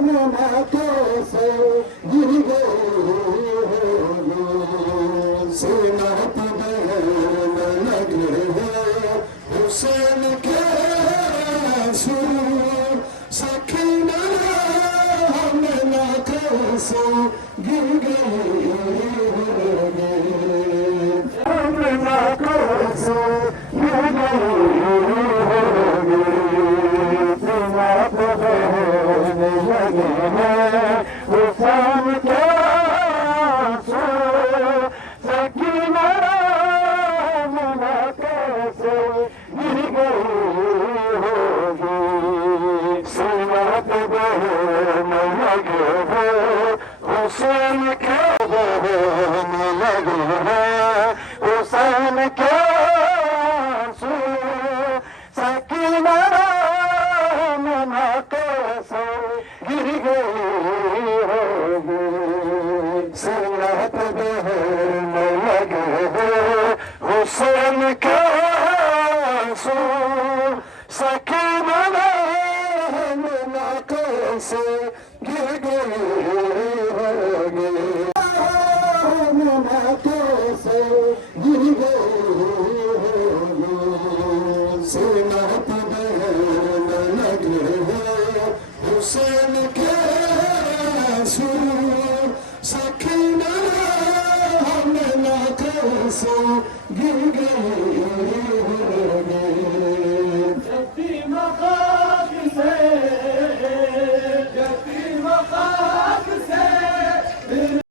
कैसे गिर गए सीना पड़ने लगे हुसैन के आंसू सकीना आमना कैसे गिर गए आमना कैसे गिर गए हुसैन के आंसू सकीना आमना कैसे गिर गई होगी सीना पे बहने लगे हैं हुसैन के बहने लगे हैं हुसैन के आंसू सकीना आमना कैसे गिर गई होगी सीना पे बहने लगे हैं हुसैन के आंसू सकीना आमना कैसे गिर गई